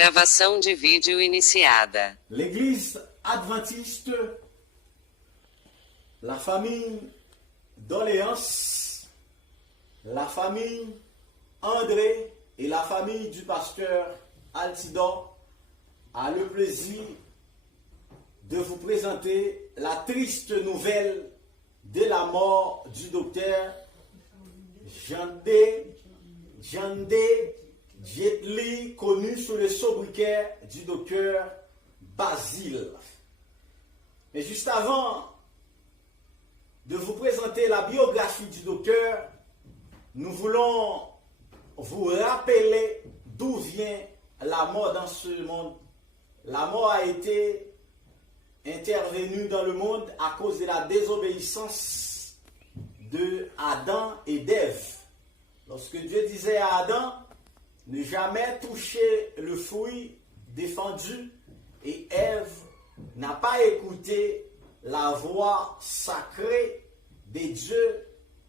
Gravação de vídeo iniciada. L'Église adventiste, la famille d'Orléans, la famille André et la famille du pasteur Altidor a le plaisir de vous présenter la triste nouvelle de la mort du docteur Jandé Jetli, connu sous le sobriquet du docteur Basile. Mais juste avant de vous présenter la biographie du docteur, nous voulons vous rappeler d'où vient la mort dans ce monde. La mort a été intervenue dans le monde à cause de la désobéissance de Adam et d'Ève. Lorsque Dieu disait à Adam, ne jamais toucher le fruit défendu, et Ève n'a pas écouté la voix sacrée de Dieu,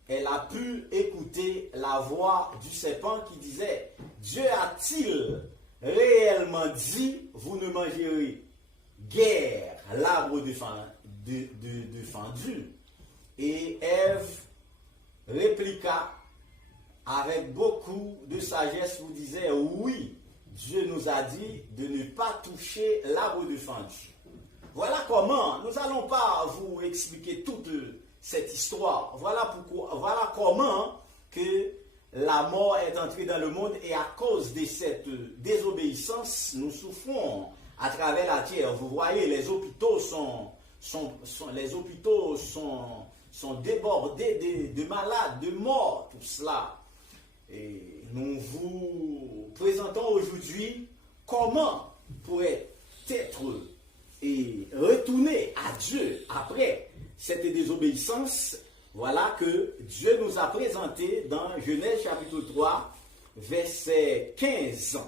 elle a pu écouter la voix du serpent qui disait, Dieu a-t-il réellement dit, vous ne mangerez guère l'arbre défendu? Et Ève répliqua avec beaucoup de sagesse, vous disait, oui, Dieu nous a dit de ne pas toucher l'arbre défendu. Voilà comment, nous n'allons pas vous expliquer toute cette histoire. Voilà comment que la mort est entrée dans le monde, et à cause de cette désobéissance, nous souffrons à travers la terre. Vous voyez, les hôpitaux sont débordés de malades, de morts, tout cela. Et nous vous présentons aujourd'hui comment pourrait être et retourner à Dieu après cette désobéissance. Voilà que Dieu nous a présenté dans Genèse chapitre 3, verset 15.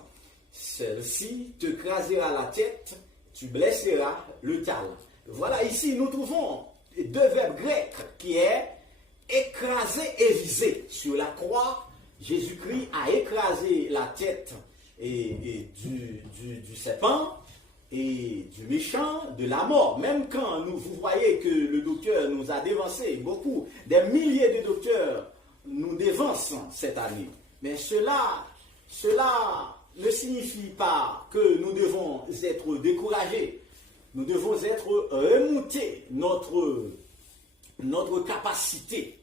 Celle-ci te crasera la tête, tu blesseras le talon. Voilà, ici nous trouvons deux verbes grecs qui est écraser et viser. Sur la croix, Jésus-Christ a écrasé la tête du serpent et du méchant, de la mort. Même quand vous voyez que le docteur nous a dévancé, beaucoup, des milliers de docteurs nous dévancent cette année. Mais cela ne signifie pas que nous devons être découragés. Nous devons être remonter notre capacité.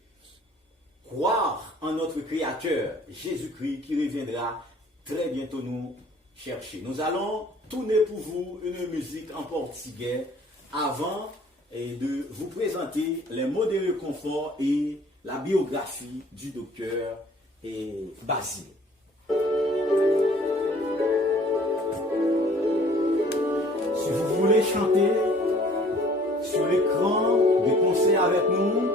Croire en notre Créateur, Jésus-Christ, qui reviendra très bientôt nous chercher. Nous allons tourner pour vous une musique en portugais avant de vous présenter les mots de réconfort et la biographie du docteur Basile. Si vous voulez chanter sur l'écran, dépenser avec nous.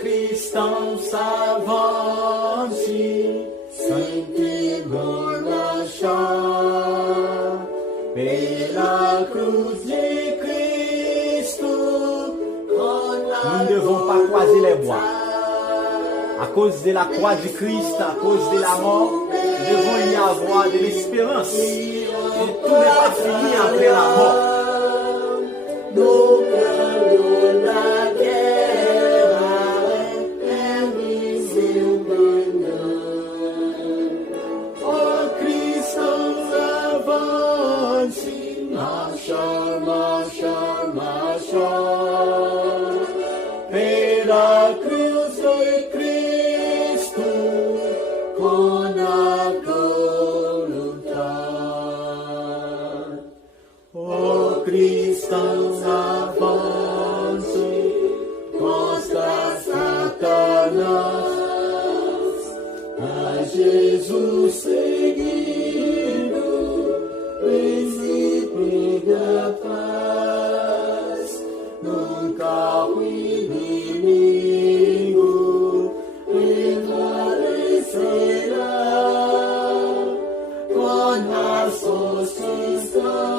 Cristãos avante, sempre achar pela cruz de Cristo. Nous ne devons pas croiser les bois. À cause de la croix de Christ, à cause de la mort, nous devons y avoir de l'espérance. Et tout n'est pas fini après la mort. Pela cruz de Cristo, com a voluntade. cristãos avante contra Satanás, a Jesus seguindo, príncipe da paz, nunca o inimigo prevalecerá, com nações santas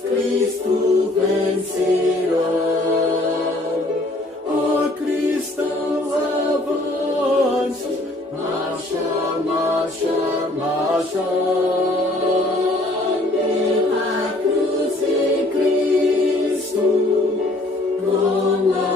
Cristo vencerá. Ó cristão avante, marcha, marcha, marcha, pela cruz de Cristo, com a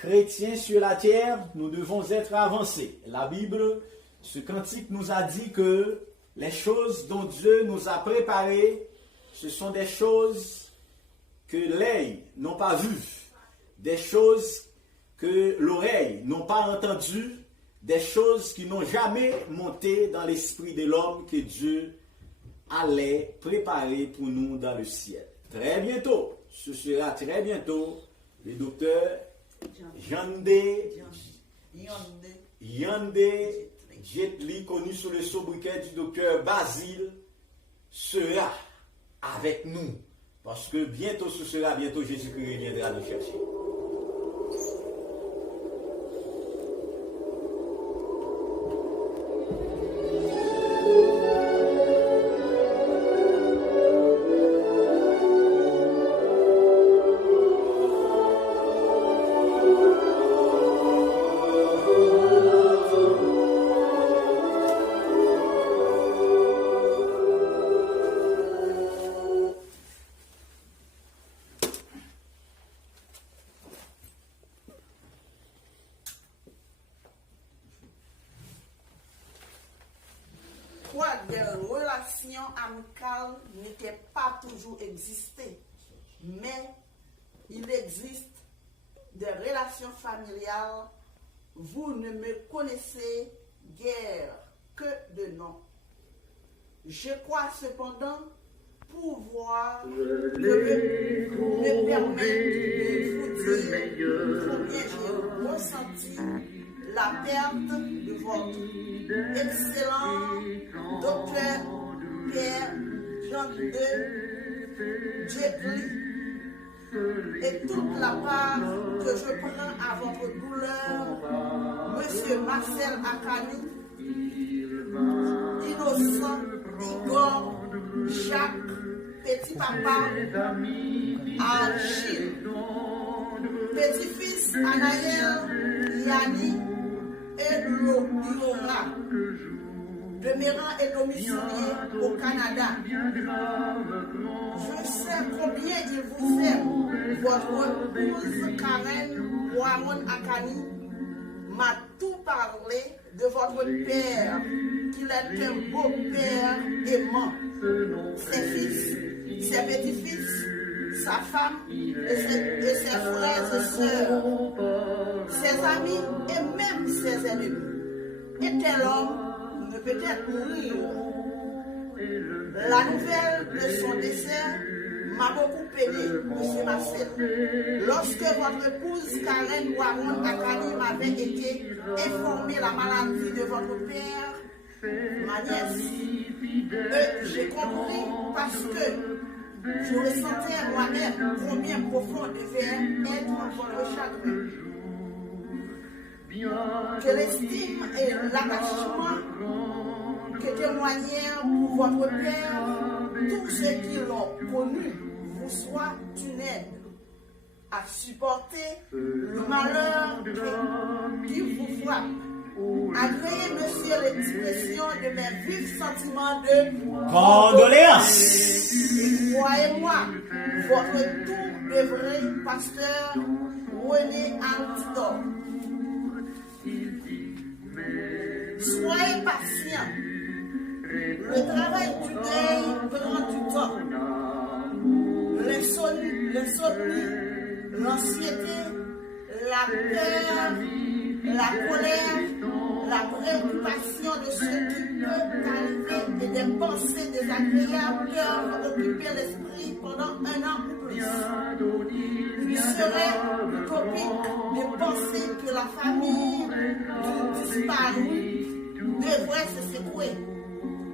chrétiens sur la terre, nous devons être avancés. La Bible, ce cantique nous a dit que les choses dont Dieu nous a préparées, ce sont des choses que l'œil n'a pas vues, des choses que l'oreille n'a pas entendues, des choses qui n'ont jamais monté dans l'esprit de l'homme que Dieu allait préparer pour nous dans le ciel. Très bientôt, ce sera très bientôt, le docteur Yande Jet Li, connu sous le sobriquet du docteur Basile, sera avec nous. Parce que bientôt ce sera, bientôt Jésus-Christ viendra nous chercher. Des relations amicales n'étaient pas toujours existées, mais il existe des relations familiales. Vous ne me connaissez guère que de nom. Je crois cependant pouvoir me permettre de vous dire combien j'ai ressenti la perte de votre excellent docteur Pierre Jean de Jet Li et toute la part que je prends à votre douleur, Monsieur Marcel Akani, Innocent, Igor, Jacques, Petit Papa, Achille, Petit-fils Anaël, Yanni et Loma, demeurant et domicilié au Canada. Je sais combien il vous aime. Votre épouse Karen Waron Akani m'a tout parlé de votre père, qu'il est un beau père aimant. Ses fils, ses petits-fils, sa femme et ses frères et sœurs, ses amis et même ses ennemis. Et tel homme ne peut être mourir. La nouvelle de son décès m'a beaucoup peiné, M. Marcel. Lorsque votre épouse Karen Waron Akani m'avait été informée de la maladie de votre père, m'a Agnès. J'ai compris parce que je ressentais moi-même combien profond devait être votre chagrin. Que l'estime et l'attachement que témoignèrent pour votre père, tous ceux qui l'ont connu, vous soit une aide à supporter le malheur qui vous frappe. Agréez, monsieur, l'expression de mes vifs sentiments de condoléances. Et croyez-moi, votre tour devrait, pasteur René Altidor. Soyez patient. Le travail du deuil prend du temps. L'insomnie, l'anxiété, la peur, la colère, la préoccupation de ce qui peut arriver et des pensées désagréables peuvent occuper l'esprit pendant un an ou plus. Il serait utopique de penser que la famille du disparu devrait se secouer.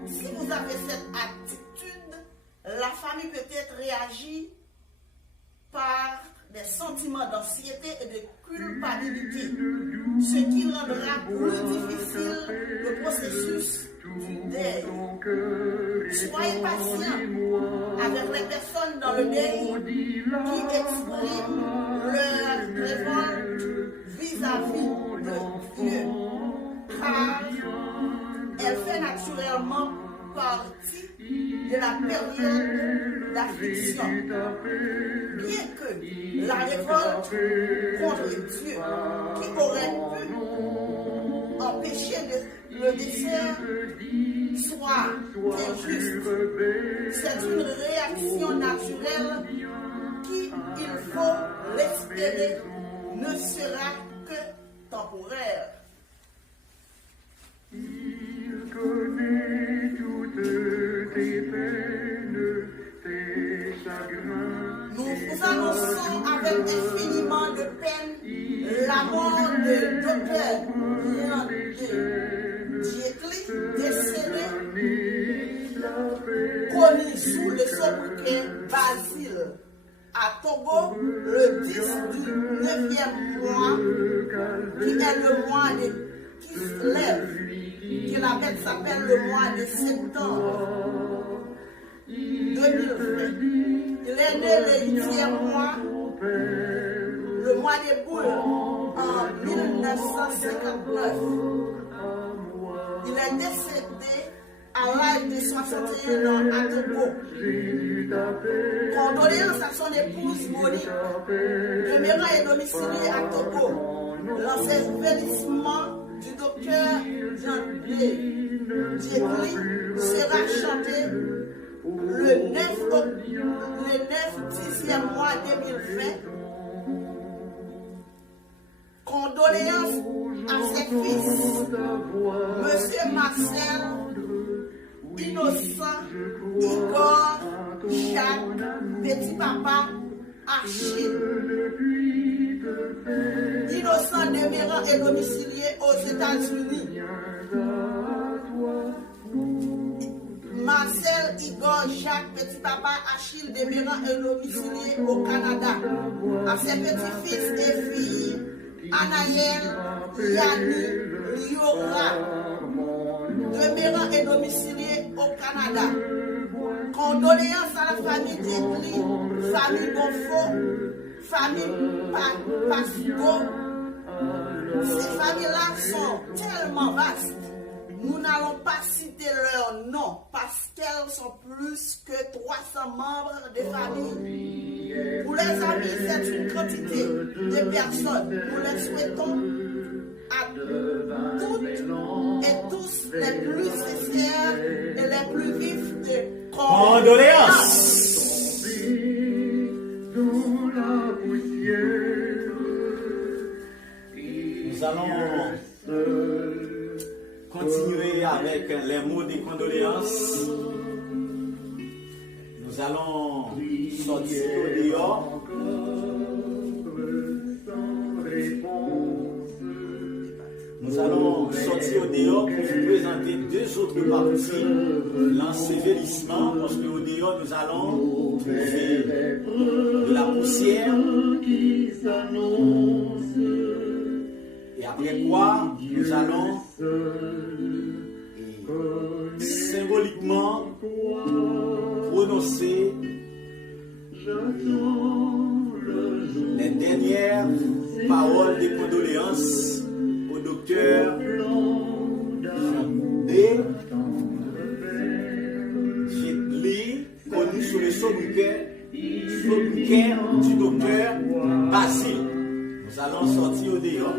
Si vous avez cette attitude, la famille peut-être réagit par des sentiments d'anxiété et de culpabilité, ce qui rendra plus difficile le processus du deuil. Soyez patient avec les personnes dans le deuil qui expriment leur révolte vis-à-vis de Dieu, car elle fait naturellement partie de la période d'affliction. Bien que la révolte contre Dieu, qui aurait pu empêcher le dessert, soit injuste, c'est une réaction naturelle qui, il faut l'espérer, ne sera que temporaire. Il connaît toutes tes peines, tes chagrins. Nous vous annonçons avec infiniment de peine la mort de Dr. Ian Diekli, décédé, connu sous le sobriquet Basile, à Togo, le 10 du 9e mois, qui est le mois de Kislev, qui la bête s'appelle le mois de septembre 2020. Il est né le 8e mois, le mois des boules, en 1959. Il est décédé à l'âge de 61 ans à Togo. Condoléances à son épouse Monique, demeurant et domiciliée à Togo. L'ensevelissement du docteur Jean-Pierre Diekli sera chanté le 10e mois 2020. Condoléances à ses fils, Monsieur Marcel, Innocent, Igor, Jacques, Petit Papa, Achille. Innocent demeurant et domicilié aux États-Unis. Marcel, Igor, Jacques, Petit Papa, Achille demeurant et domicilié au Canada. À ses petits-fils et filles, Anaël, Yanni, Liora, demeurant et domicilié au Canada. Condoléances à la famille Diekli, famille Bonfo, famille Pasco. Ces familles-là sont tellement vastes. Nous n'allons pas citer leurs noms parce qu'elles sont plus que 300 membres de famille. Pour les amis, c'est une quantité de personnes. Nous les souhaitons à toutes et tous les plus sincères et les plus vifs de Condoléances. Nous allons continuer avec les mots des condoléances. Nous allons sortir au dehors. Nous nous allons sortir au dehors pour vous présenter deux autres parties, l'ensevelissement, parce qu'au dehors nous allons trouver de la poussière, et après quoi nous allons symboliquement prononcer les dernières paroles de condoléances au docteur D. Jet-Li, connu sous le sobriquet du docteur Basile. Nous allons sortir au dehors.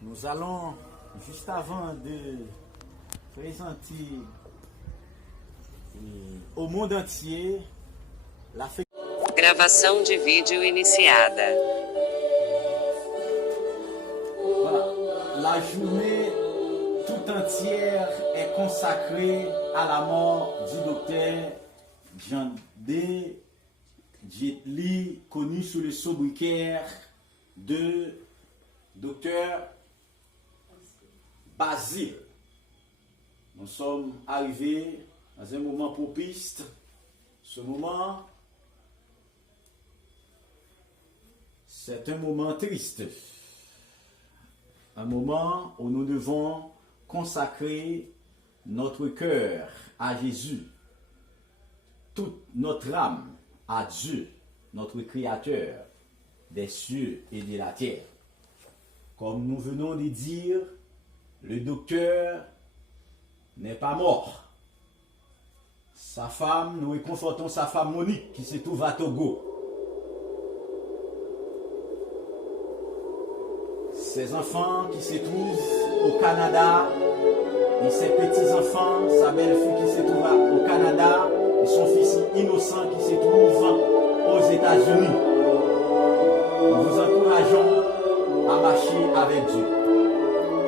Nous allons, juste avant de présenter au monde entier la Gravação de vídeo iniciada. Voilà. La journée tout entière est consacrée à la mort du docteur Jean D. Jet-Li, connu sous le sobriquet de docteur Basile. Nous sommes arrivés dans un moment propice. Ce moment, c'est un moment triste. Un moment où nous devons consacrer notre cœur à Jésus, toute notre âme à Dieu, notre Créateur des cieux et de la terre. Comme nous venons de dire, le docteur n'est pas mort. Sa femme, nous réconfortons sa femme Monique qui se trouve à Togo. Ses enfants qui se trouvent au Canada et ses petits-enfants, sa belle-fille qui se trouve au Canada et son fils innocent qui se trouve aux États-Unis. Nous vous encourageons à marcher avec Dieu.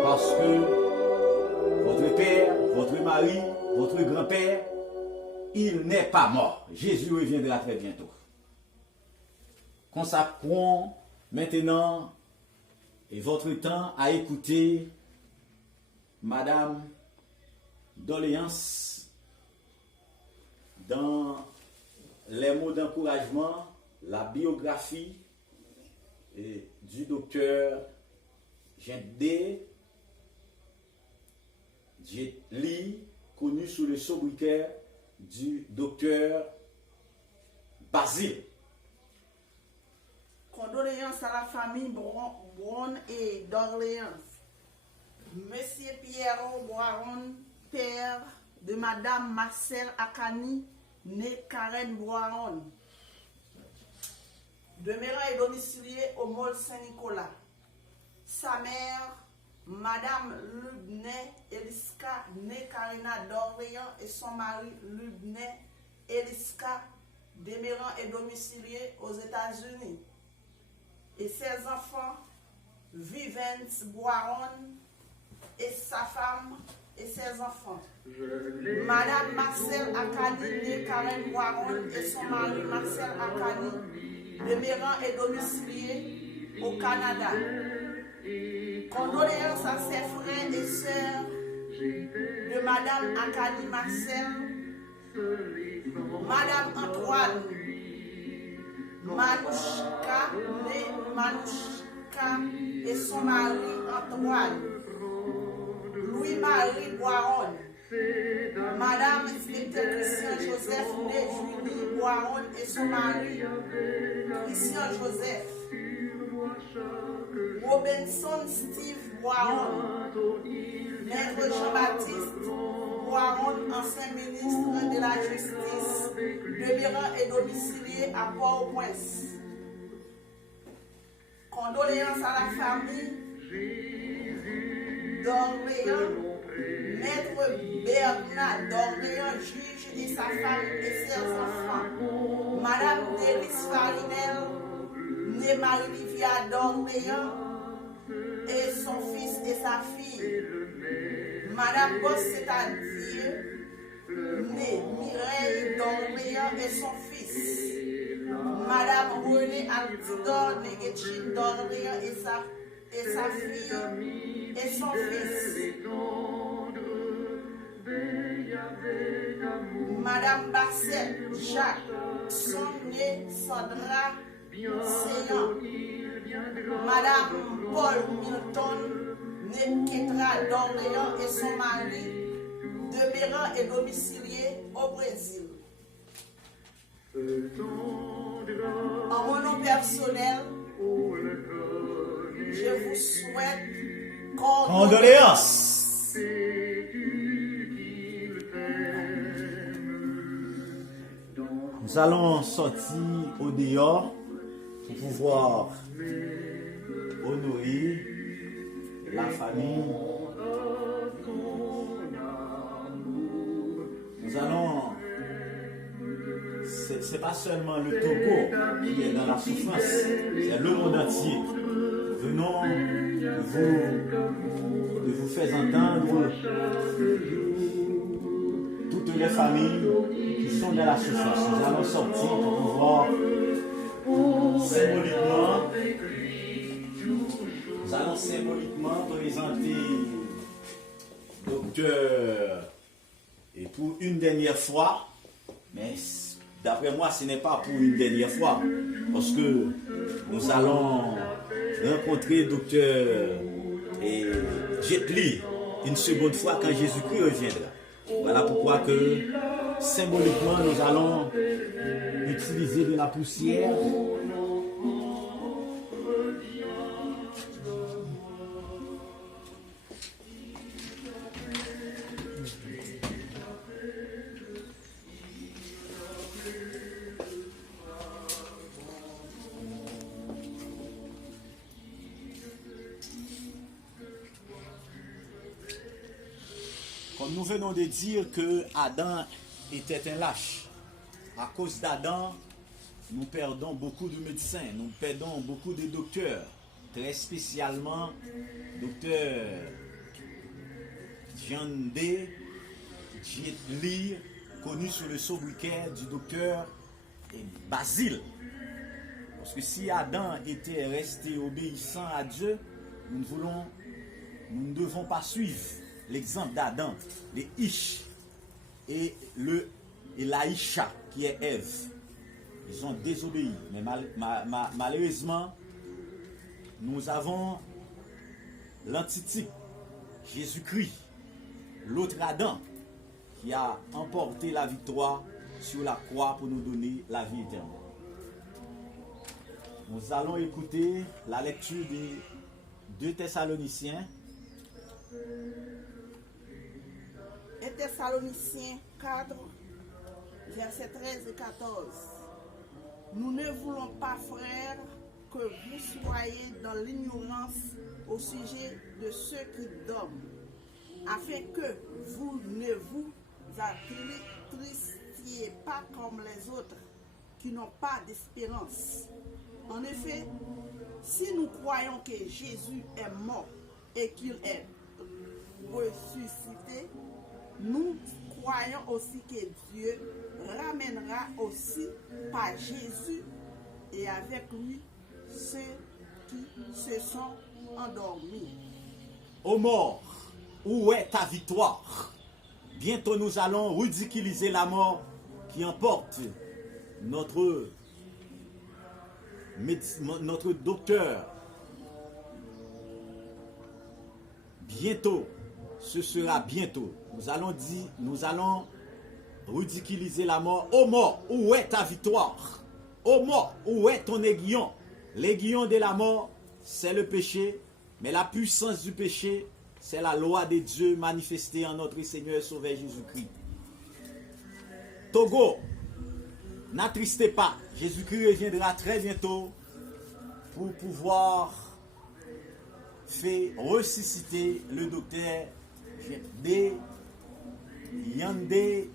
Parce que votre père, votre mari, votre grand-père, il n'est pas mort. Jésus reviendra très bientôt. Consacrons maintenant votre temps à écouter Madame Doléance dans les mots d'encouragement, la biographie du docteur Jean D. Jet-Li, connu sous le sobriquet du docteur Basile. Condoléances à la famille Brown et d'Orléans. Monsieur Pierre Boiron, père de Madame Marcel Akani, née Karen Boiron, demeurant et domicilié au Mall Saint-Nicolas. Sa mère, Madame Lubnay Eliska, née Karina d'Orléans, et son mari Lubnay Eliska, demeurant et domicilié aux États-Unis. Et ses enfants, Vivens Boiron, et sa femme et ses enfants. Madame Marcel Akani, née Karen Boiron, et son mari Marcel Akani, demeurant et domicilié au Canada. Condoléances à ses frères et sœurs de Madame Akani Marcel, Madame Antoine Manouchka, née Manouchka femme et son mari Antoine, Louis-Marie Boiron, Madame Inspecteur Christian Joseph né Julie Boiron et son mari Christian Joseph, Robinson Steve Boiron, Maître Jean-Baptiste Boiron, ancien ministre de la Justice, demeurant et domicilié à Port-au-Prince. Condoléances à la famille d'Orléans, Maître Bernard d'Orléans, juge et sa femme et ses enfants. Madame Délice Farinel, née Marie-Livia d'Orléans, et son fils et sa fille. Madame Bosse-c'est-à-dire, née Mireille d'Orléans et son fils. Madame Renée Altidor Negetchine d'Orléans et sa fille et son fils. Madame Bassett Jacques, son née Sandra Seyan. Madame Paul Milton, née Ketra d'Orléans et son mari, demeurant et domicilié au Brésil. En mon nom personnel, je vous souhaite condoléances. Nous allons sortir au dehors pour pouvoir honorer la famille. Nous allons, c'est pas seulement le Togo qui est dans la souffrance, c'est le monde entier. Venons de vous faire entendre toutes les familles qui sont dans la souffrance. Nous allons sortir pour pouvoir symboliquement présenter docteur et pour une dernière fois, mais d'après moi ce n'est pas pour une dernière fois parce que nous allons rencontrer docteur Jet Li une seconde fois quand Jésus-Christ reviendra. Voilà pourquoi que symboliquement nous allons utiliser de la poussière Comme nous venons de dire que Adam était un lâche. À cause d'Adam, nous perdons beaucoup de médecins, nous perdons beaucoup de docteurs, très spécialement docteur John D. Jet Li, connu sous le sobriquet du docteur Basile. Parce que si Adam était resté obéissant à Dieu, nous ne devons pas suivre l'exemple d'Adam, les Ish et la Isha qui est Ève. Ils ont désobéi. Mais malheureusement, nous avons l'antitype, Jésus-Christ, l'autre Adam, qui a emporté la victoire sur la croix pour nous donner la vie éternelle. Nous allons écouter la lecture des 2 Thessaloniciens. Et Thessaloniciens 4, versets 13 et 14. Nous ne voulons pas, frères, que vous soyez dans l'ignorance au sujet de ceux qui dorment, afin que vous ne vous attristiez pas comme les autres, qui n'ont pas d'espérance. En effet, si nous croyons que Jésus est mort et qu'il est ressuscité, nous croyons aussi que Dieu ramènera aussi par Jésus et avec lui ceux qui se sont endormis. Ô mort, où est ta victoire? Bientôt nous allons ridiculiser la mort qui emporte notre docteur bientôt, ce sera bientôt. Nous allons ridiculiser la mort. Ô mort, où est ta victoire? Ô mort, où est ton aiguillon? L'aiguillon de la mort, c'est le péché, mais la puissance du péché, c'est la loi de Dieu manifestée en notre Seigneur et Sauveur Jésus-Christ. Togo, n'attristez pas. Jésus-Christ reviendra très bientôt pour pouvoir faire ressusciter le docteur Yandé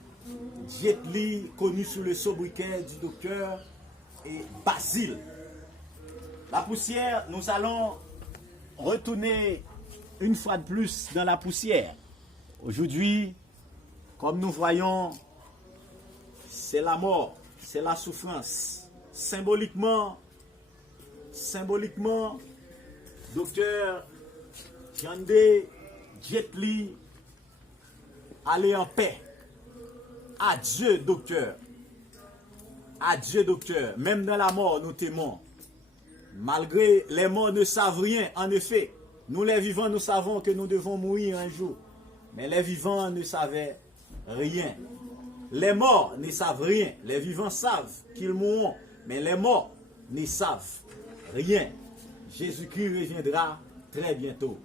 Jet Li, connu sous le sobriquet du docteur et Basile. La poussière, nous allons retourner une fois de plus dans la poussière. Aujourd'hui, comme nous voyons, c'est la mort, c'est la souffrance. Symboliquement, docteur Yandé Jet Li, allez en paix. Adieu, docteur. Adieu, docteur. Même dans la mort, nous t'aimons. Malgré les morts ne savent rien, en effet. Nous les vivants, nous savons que nous devons mourir un jour. Mais les vivants ne savaient rien. Les morts ne savent rien. Les vivants savent qu'ils mourront. Mais les morts ne savent rien. Jésus-Christ reviendra très bientôt.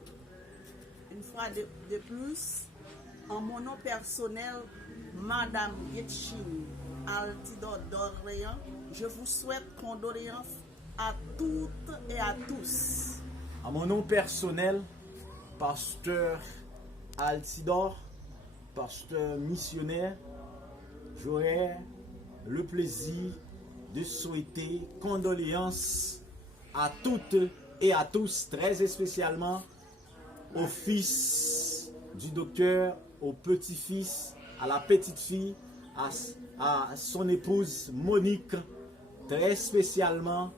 Une fois de plus, en mon nom personnel, Madame Yetchine Altidor d'Orléans, je vous souhaite condoléances à toutes et à tous. À mon nom personnel, pasteur Altidor, pasteur missionnaire, j'aurai le plaisir de souhaiter condoléances à toutes et à tous, très spécialement au fils du docteur, au petit-fils, à la petite-fille, à son épouse Monique, très spécialement,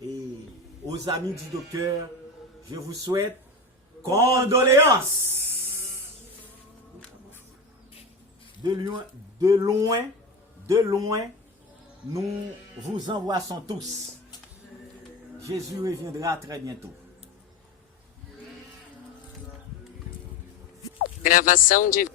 et aux amis du docteur, je vous souhaite condoléances. De loin, nous vous embrassons tous. Jésus reviendra très bientôt. Gravação de